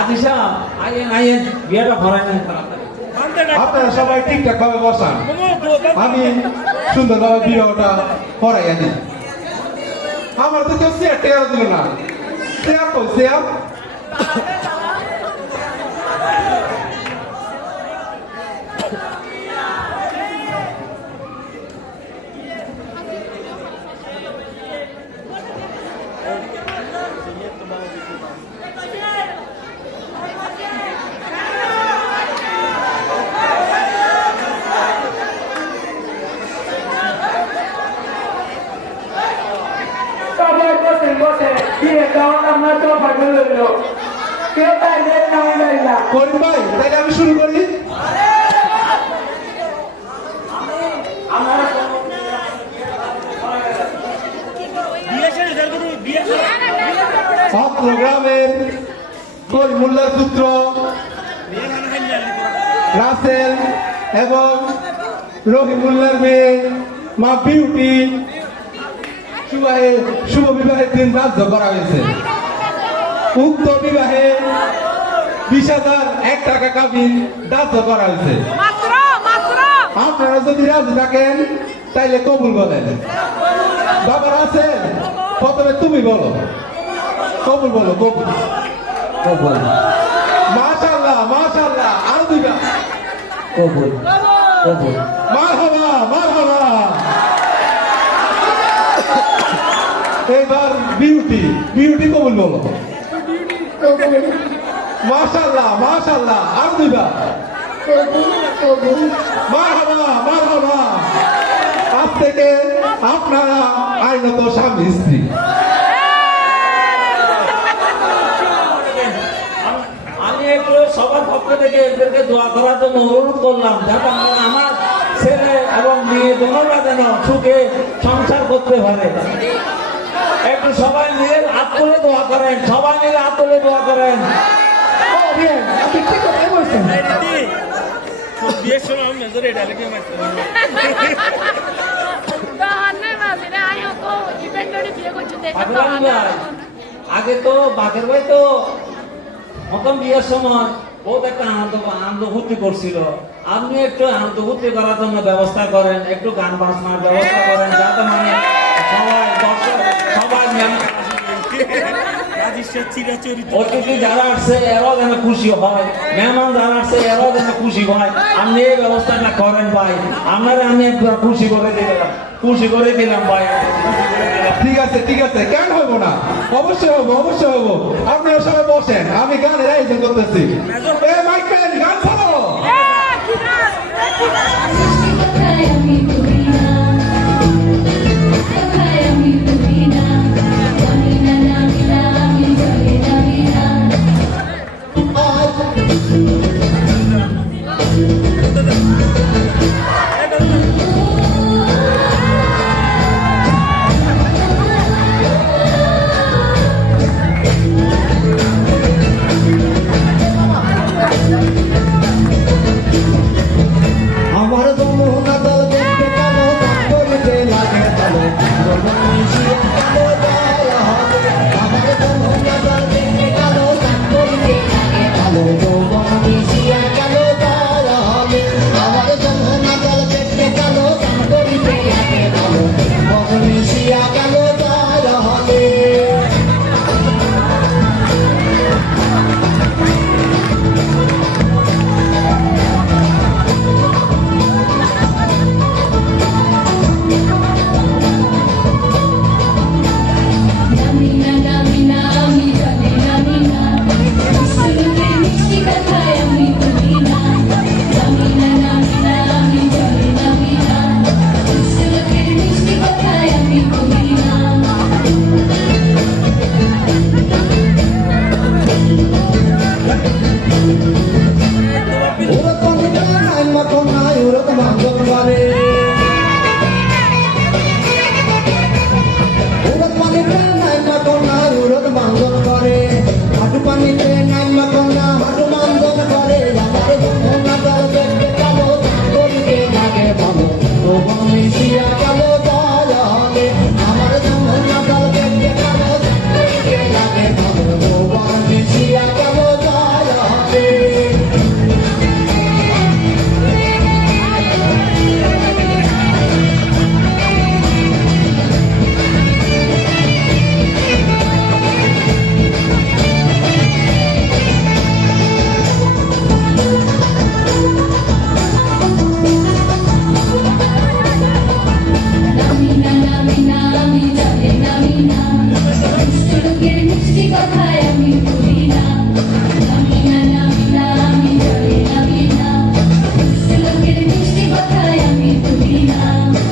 আদিশা আইয়েন বিয়েটা ভরাই না আপনারা সবাই ঠিকঠাক ভাবে বসান, আমি সুন্দরভাবে বিবাহটা করাই আনি। আমার তো কেউ চেয়ার টেয়ার দিল না, চেয়ার কই চেয়ার? করিম ভাই, তাইলে আমি শুরু করি। গ্রামের করিমুল্লার পুত্র রাসেল এবং রহিমুল্লার মেয়ে মা বিউটি শুভ বিবাহের দিন ধার্য করা হয়েছে। উক্ত বিবাহে 20,001 টাকা কাবিন ধার্য করা হয়েছে। আপনারা যদি রাজি থাকেন তাইলে কবুল বলেন। বাবার আছেন, প্রথমে তুমি বলো, কবুল বলো, কবুল কবুল। মাশাআল্লাহ মাশাআল্লাহ, আরো দুইটা কবুল কবুল। মারহাবা মারহাবা। এবার বিউটি, বিউটি কবুল বলো। মাশাআল্লাহ মাশাআল্লাহ, আরো দুইটা মারহাবা মারহাবা। আজ থেকে আপনারা আইনত স্বামী স্ত্রী। আমি একটু সবার পক্ষ থেকে এদেরকে দোয়া করার জন্য অনুরোধ করলাম, যাতে আমার ছেলে এবং মেয়ে দোনোরা যেন সুখে সংসার করতে পারে। একটু সবাই মিলে হাত তুলে দোয়া করেন, সবাই মিলে হাত তুলে দোয়া করেন। আগে তো বাঘের ভাই তো প্রথম বিয়ের সময় বহুত একটা আনন্দ ফুর্তি করছিল। আপনি একটু আনন্দ ফুর্তি করার জন্য ব্যবস্থা করেন, একটু গান বাজনার ব্যবস্থা করেন, যাতে মানে সবাই দর্শক সবাই অতিথি যারা আসছে এরাও যেন খুশি হয়, মেহমান যারা আসছে এরাও যেন খুশি হয়। আপনি এই ব্যবস্থাটা করেন ভাই, আপনারা আমি খুশি করে দিলাম, খুশি করে দিলাম ভাই। ঠিক আছে ঠিক আছে, কেন হবো না, অবশ্যই হবো অবশ্যই হবো। আপনারা সবাই বসেন, আমি গানের আয়োজন করতেছি। গান